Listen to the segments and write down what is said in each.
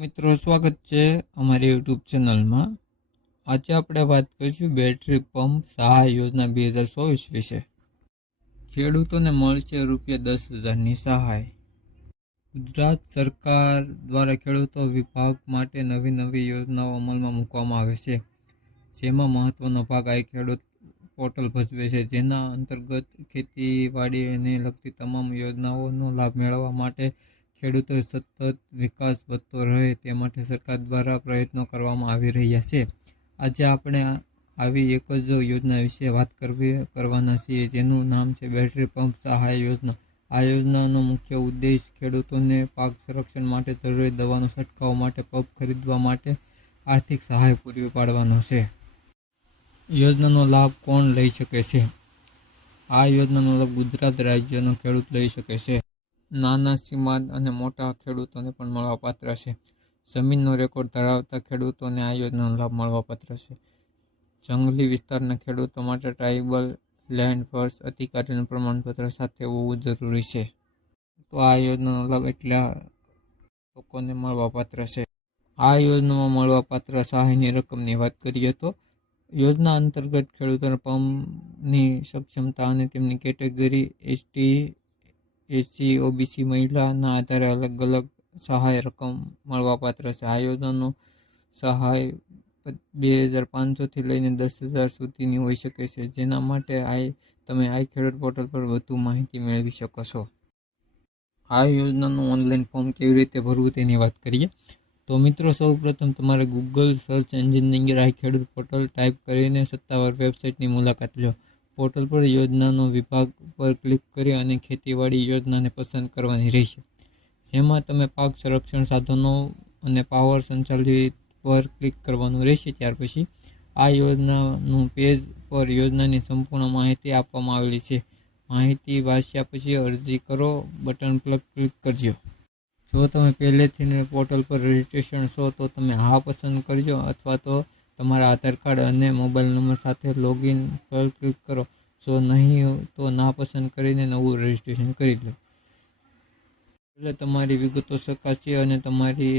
મિત્રો, સ્વાગત છે અમારી યુટ્યુબ ચેનલમાં। આજે આપણે વાત કરીશું બેટરી પંપ સહાય યોજના 2024 વિશે। ખેડૂતોને મળશે ₹10,000ની સહાય। ગુજરાત સરકાર દ્વારા ખેડૂતો વિભાગ માટે નવી યોજનાઓ અમલમાં મૂકવામાં આવે છે, જેમાં મહત્વનો ભાગ આઈ ખેડૂત પોર્ટલ ભજવે છે, જેના અંતર્ગત ખેતીવાડીને લગતી તમામ યોજનાઓનો લાભ મેળવવા માટે ખેડૂતો સતત વિકાસ વધતો રહે તે માટે સરકાર દ્વારા પ્રયત્નો કરવામાં આવી રહ્યા છે। આજે આપણે આવી એક જ યોજના વિશે વાત કરવાના છીએ, જેનું નામ છે બેટરી પંપ સહાય યોજના। આ યોજનાનો મુખ્ય ઉદ્દેશ ખેડૂતોને પાક સંરક્ષણ માટે જરૂરી દવાનો છંટકાવ માટે પંપ ખરીદવા માટે આર્થિક સહાય પૂરી પાડવાનો છે। યોજનાનો લાભ કોણ લઈ શકે છે? આ યોજનાનો લાભ ગુજરાત રાજ્યનો ખેડૂત લઈ શકે છે। નાના, સીમાંત અને મોટા ખેડૂતોને પણ મળવાપાત્ર છે। જમીનનો રેકોર્ડ ધરાવતા ખેડૂતોને આ યોજનાનો લાભ મળવાપાત્ર છે। જંગલી વિસ્તારના ખેડૂતો માટે ટ્રાઇબલ લેન્ડ ફોર્સ અધિકારીનું પ્રમાણપત્ર સાથે હોવું જરૂરી છે। તો આ યોજનાનો લાભ એટલા લોકોને મળવાપાત્ર છે। આ યોજનામાં મળવાપાત્ર સહાયની રકમની વાત કરીએ તો યોજના અંતર્ગત ખેડૂતોને પંપની સક્ષમતા અને તેમની કેટેગરી એસટી, એસસી, ઓબીસી, મહિલાના આધારે અલગ અલગ સહાય રકમ મળવાપાત્ર છે। આ યોજનાનો સહાય 2,500થી લઈને 10,000 સુધીની હોઈ શકે છે, જેના માટે તમે આઈ ખેડૂત પોર્ટલ પર વધુ માહિતી મેળવી શકો છો। આ યોજનાનું ઓનલાઈન ફોર્મ કેવી રીતે ભરવું તેની વાત કરીએ તો મિત્રો, સૌપ્રથમ તમારે ગૂગલ સર્ચ એન્જિનની અંદર આઈ ખેડૂત પોર્ટલ ટાઈપ કરીને સત્તાવાર વેબસાઇટની મુલાકાત લો। પોર્ટલ પર યોજનાનો વિભાગ પર ક્લિક કરી અને ખેતીવાડી યોજનાને પસંદ કરવાની રહેશે, જેમાં તમે પાક સંરક્ષણ સાધનો અને પાવર સંચાલિત પર ક્લિક કરવાનું રહેશે। ત્યાર પછી આ યોજનાનું પેજ પર યોજનાની સંપૂર્ણ માહિતી આપવામાં આવેલી છે। માહિતી વાંચ્યા પછી અરજી કરો બટન પર ક્લિક કરજો। જો તમે પહેલેથી પોર્ટલ પર રજિસ્ટ્રેશન છો તો તમે હા પસંદ કરજો, અથવા તો તમારા આધાર કાર્ડ અને મોબાઈલ નંબર સાથે લોગિન પર ક્લિક કરો। જો નહીં તો ના પસંદ કરીને નવું રજિસ્ટ્રેશન કરી લો। એટલે તમારી વિગતો ચકાસી અને તમારી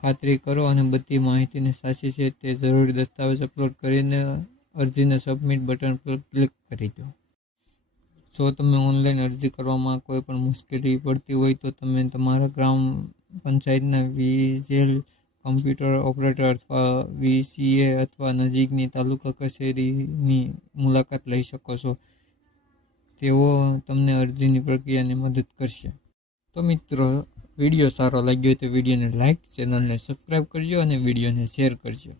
ખાતરી કરો અને બધી માહિતીને સાચી છે તે જરૂરી દસ્તાવેજ અપલોડ કરીને અરજીને સબમિટ બટન પર ક્લિક કરી દો। જો તમે ઓનલાઈન અરજી કરવામાં કોઈ પણ મુશ્કેલી પડતી હોય તો તમે તમારા ગ્રામ પંચાયતના વિજેલ કમ્પ્યુટર ઓપરેટર અથવા વીસીએ અથવા નજીકની તાલુકા કચેરીની મુલાકાત લઈ શકો છો। તેઓ તમને અરજીની પ્રક્રિયાની મદદ કરશે। તો મિત્રો, વિડીયો સારો લાગ્યો હોય તો વિડીયોને લાઇક, ચેનલને સબસ્ક્રાઈબ કરજો અને વિડીયોને શેર કરજો।